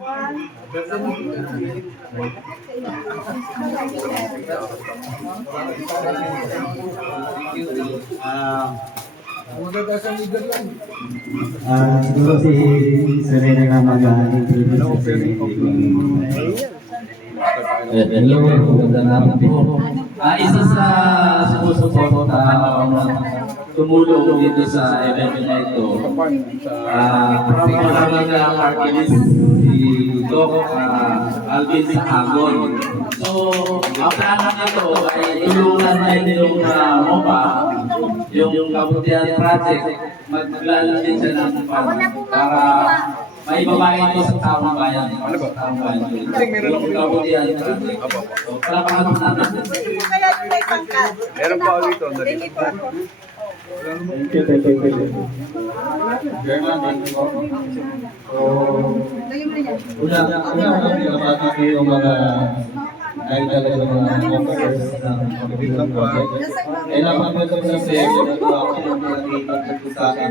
Siguro si Serena na mag-introduce sa hello, magandang hapon po. Isa sa sumusuporta tumulong dito sa event na ito. Mga artist si Doc Alvin Sahagon. So, ang plano nito ay tulungan natin yung MOPA, yung Kabutihan Project, maglalo din siya ng fund para may babae ito sa taong bayan. Sa taong bayan. Yung Kabutihan Project. So, para pangatong natin. Meron pa ako dito. Thank you. German, thank you. Una, pinapati ko yung mga ay talaga mga officers ng Kabutihan Project. Kailangan ko ito kasi nagawa ko yung pinakita sa akin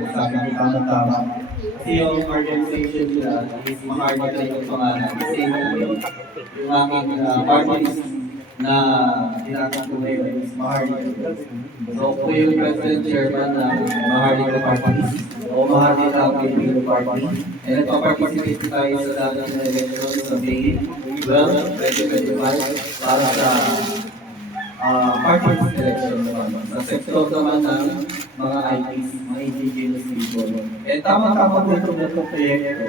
tama-tama. Kasi yung organization nila is Maharlika yung pangalan. Kasi yung aking parties na tinatatuloy is Maharlika. So, po yung President Chairman ng Maharlika Parties o Maharlika Filipino Party. And nagpa-participate tayo sa dating na election sa May 12, 2025 para sa party selection naman. Sa sektor naman ng mga IPs, mga indigenous people. Eh, tama-tama po ito na proyekto.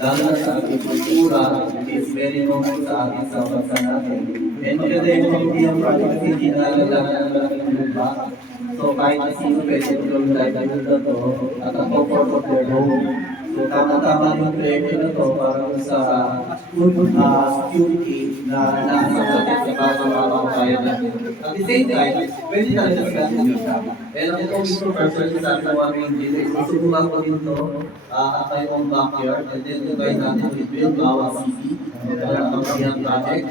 Lalo na sa agrikultura, which is very normal sa atin sa bansa natin. And maganda yung Kabutihan Project kasi hindi nalalaman ng malaking lupa. So kahit na sino pwede tulong dahil na to at ang comfort of their home. So tama-tama yung proyekto na to para sa food security na nasa natin sa mga kababayan natin. At the same time, pwede na rin sa atin siya. And ang itong ito person sa ating mga engineers, susubukan ko din ito at tayo ang backyard and then invite natin with Bill Bawa City para ang Kabutihan Project.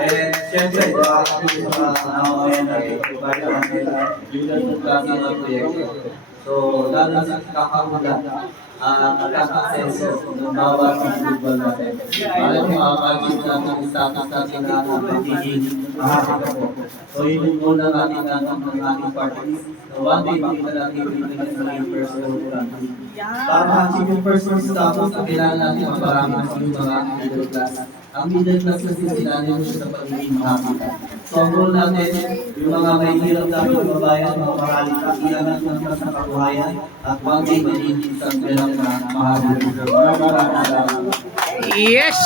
And syempre, dahil sa mga namayan natin, provide natin yung ganitong klase ng proyekto. So, lalo na sa kakakulat nakaka-senso ng bawat individual natin. Para makakagin natin ang status natin na pagiging mahalaga po. So, yun yung muna natin ng ating parties. So, one day, makita natin yung willingness ng yung first world country. Para ma-achieve yung first world status, ang kailangan natin maparamang yung mga middle class. Ang middle class kasi sinanin mo siya sa pagiging mahalaga. So, ang goal natin, yung mga may hirap na kababayan, mga Maharlika, ilangan ng mas na kabuhayan, at one day magiging isang bilang na mahalaga. Maraming salamat. Yes!